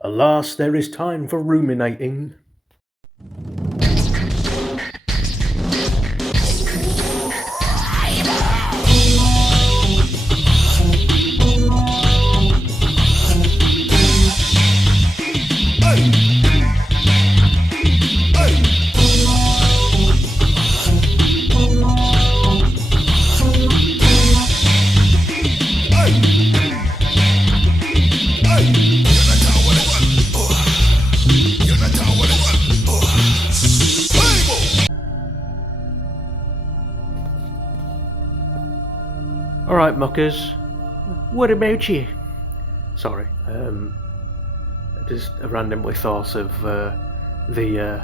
Alas, there is time for ruminating. Alright, muckers. What about you? Sorry, I just randomly thought of the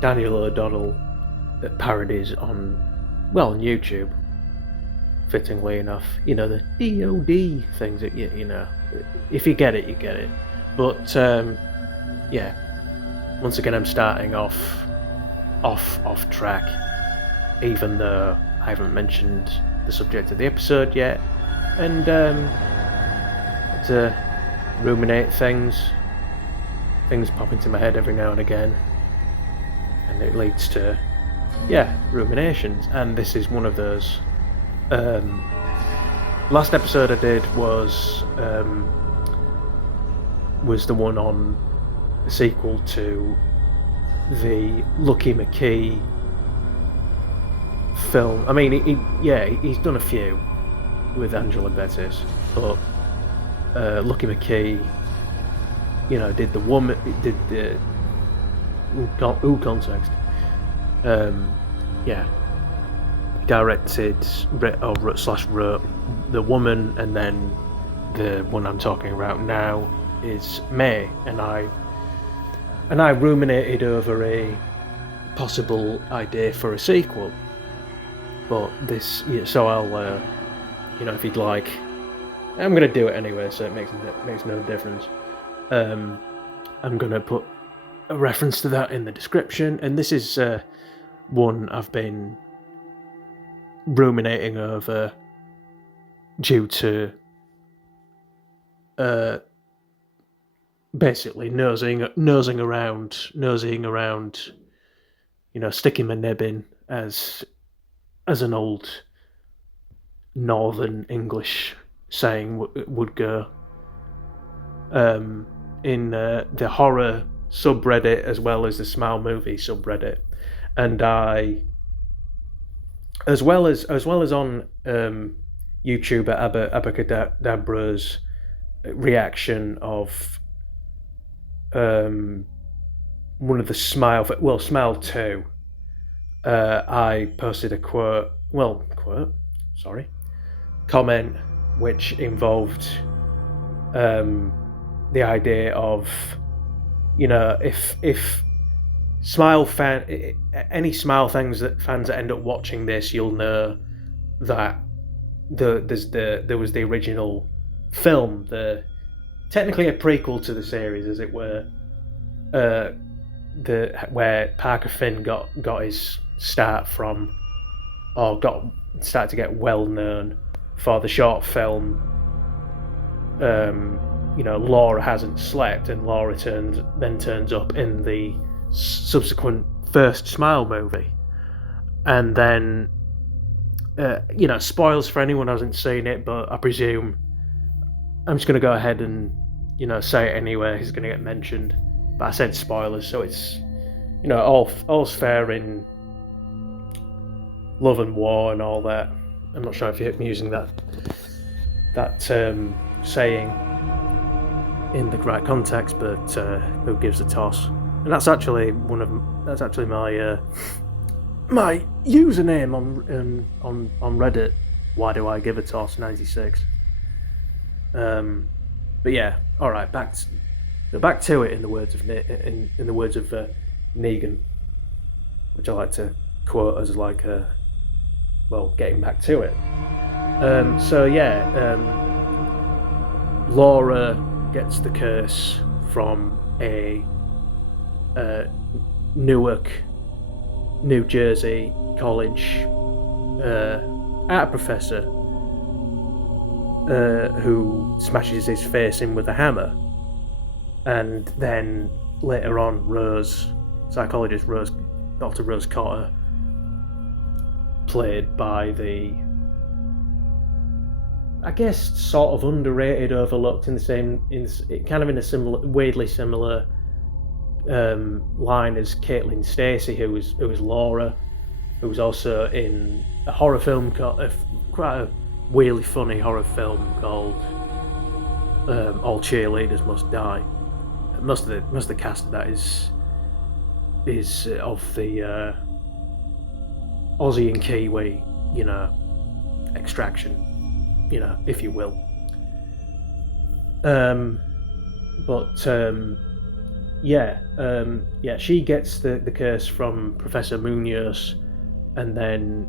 Daniel O'Donnell parodies on YouTube. Fittingly enough, the DOD things that you know. If you get it, you get it. But yeah, once again, I'm starting off track, even though I haven't mentioned the subject of the episode yet, and to ruminate things pop into my head every now and again, and it leads to ruminations, and this is one of those. Last episode I did was the one on the sequel to the Lucky McKee film. I mean, he's done a few with Angela Bettis, but Lucky McKee, did the woman, did the context. Directed wrote The Woman, and then the one I'm talking about now is May, and I ruminated over a possible idea for a sequel. But this, so I'll, if you'd like, I'm gonna do it anyway, so it makes no difference. I'm gonna put a reference to that in the description, and this is one I've been ruminating over due to basically nosing around, sticking my nib in, as an old Northern English saying would go, in the horror subreddit as well as the Smile movie subreddit, and I, as well as on YouTuber Abacadabra's reaction of one of the Smile 2. I posted a comment which involved the idea of, if Smile any Smile fans that end up watching this, you'll know that there was the original film, technically a prequel to the series, as it were, where Parker Finn got his start from, or started to get well known for the short film. Laura Hasn't Slept, and Laura turns up in the subsequent first Smile movie, and then spoilers for anyone who hasn't seen it, but I presume I'm just going to go ahead and say it anyway. He's going to get mentioned, but I said spoilers, so it's all's fair in love and war and all that. I'm not sure if you're using that saying in the right context, but who gives a toss? And that's actually my username on Reddit. Why do I give a toss 96? But yeah, all right, back to it. In the words of Negan, which I like to quote as like getting back to it. Laura gets the curse from a Newark, New Jersey college art professor who smashes his face in with a hammer, And then later on, Dr. Rose Cotter, played by the, I guess, sort of underrated, overlooked in a similar, weirdly similar line as Caitlin Stacey, who was Laura, who was also in a horror film quite a weirdly funny horror film called All Cheerleaders Must Die. Most of the cast of that is of the Aussie and Kiwi, extraction, if you will. She gets the curse from Professor Munoz, and then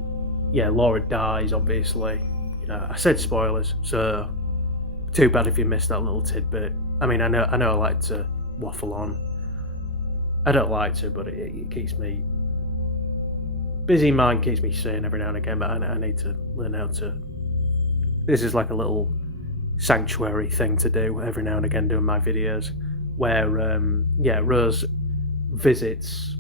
Laura dies. Obviously, I said spoilers, so too bad if you missed that little tidbit. I mean, I know I like to waffle on. I don't like to, but it keeps me busy. Mind keeps me sane every now and again, but I need to learn how to. This is like a little sanctuary thing to do every now and again, doing my videos, where Rose visits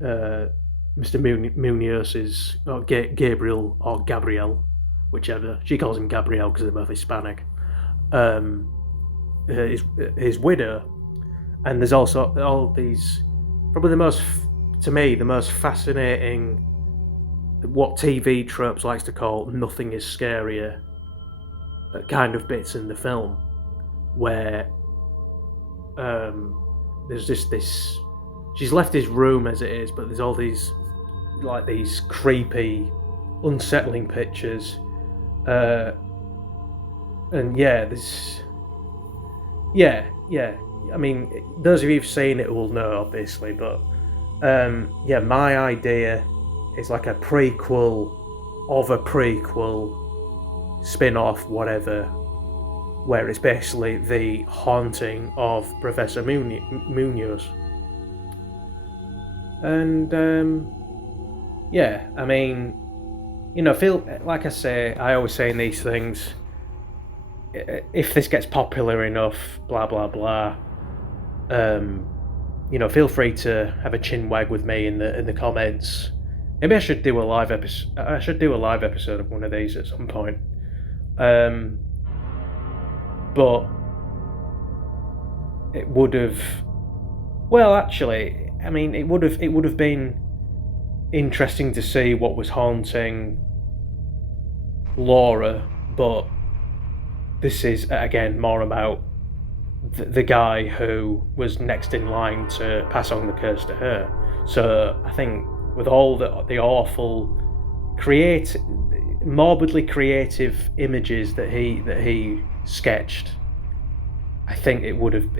Mr. Munoz's, or Gabriel or Gabriel, whichever. She calls him Gabriel because they're both Hispanic. His widow, and there's also all these, probably the most fascinating, what TV tropes likes to call nothing is scarier, kind of bits in the film, where there's just this, she's left his room as it is, but there's all these creepy, unsettling pictures, I mean, those of you who've seen it will know, obviously, but my idea is like a prequel of a prequel, spin-off, whatever, where it's basically the haunting of Professor Munoz. And I mean, feel like I always say in these things, if this gets popular enough, blah blah blah, feel free to have a chin wag with me in the comments. Maybe I should do a live episode. I should do a live episode of one of these at some point. But it would have. Well, actually, I mean, it would have been interesting to see what was haunting Laura, but this is again more about the guy who was next in line to pass on the curse to her. So I think with all the awful, morbidly creative images that he sketched, I think it would have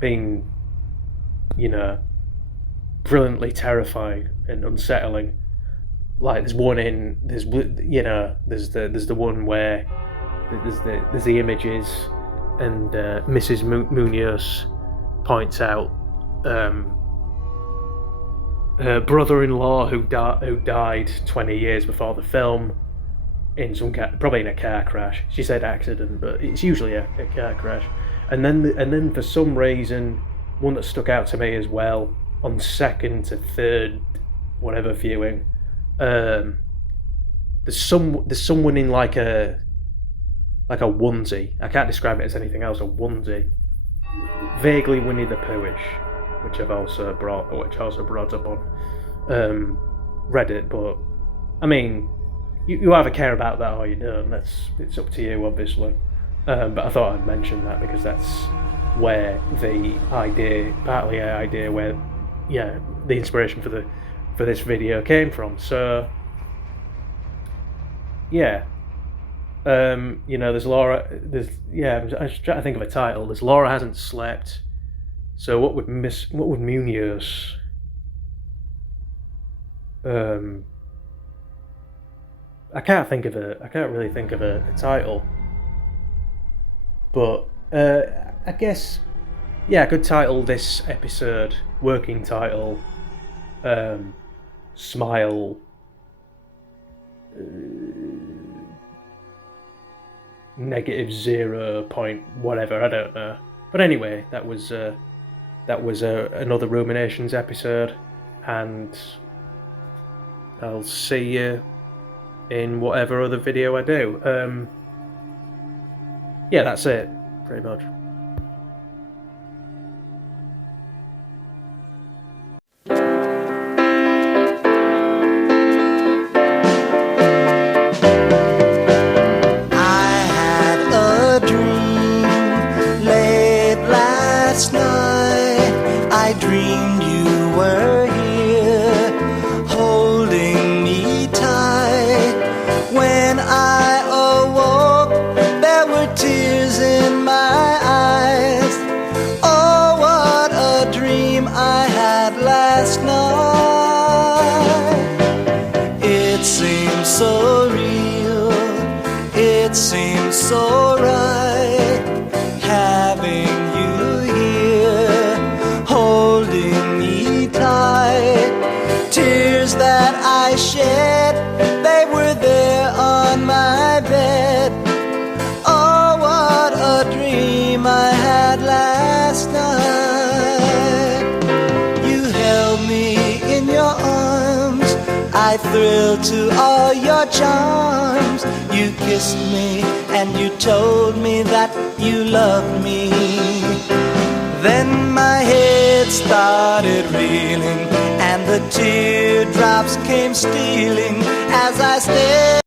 been, brilliantly terrifying and unsettling. Like there's the one where there's the images, and Mrs. Munoz points out her brother-in-law who died 20 years before the film in probably in a car crash. She said accident, but it's usually a car crash. And then for some reason, one that stuck out to me as well on second to third whatever viewing, there's someone in like a onesie. I can't describe it as anything else. A onesie, vaguely Winnie the Poohish, which I've also brought up on Reddit. But I mean, you either care about that or you don't. It's up to you, obviously. But I thought I'd mention that because that's where the idea where the inspiration for this video came from. So there's Laura. I was trying to think of a title. There's Laura Hasn't Slept. So what would Munoz? I can't really think of a title. But I guess I could title this episode, working title, Smile. negative 0 point whatever, I don't know. But anyway, that was another Ruminations episode, and I'll see you in whatever other video I do. Yeah, that's it, pretty much. I dreamed you were here, holding me tight. When I awoke, there were tears in my eyes. Oh, what a dream I had last night. It seemed so real, it seemed so right, having you here, holding me tight. Tears that I shed, they were there on my bed. Oh, what a dream I had last night. You held me in your arms, I thrilled to all your charms. You kissed me and you told me that you loved me. Then my head started reeling, and the teardrops came stealing as I stared.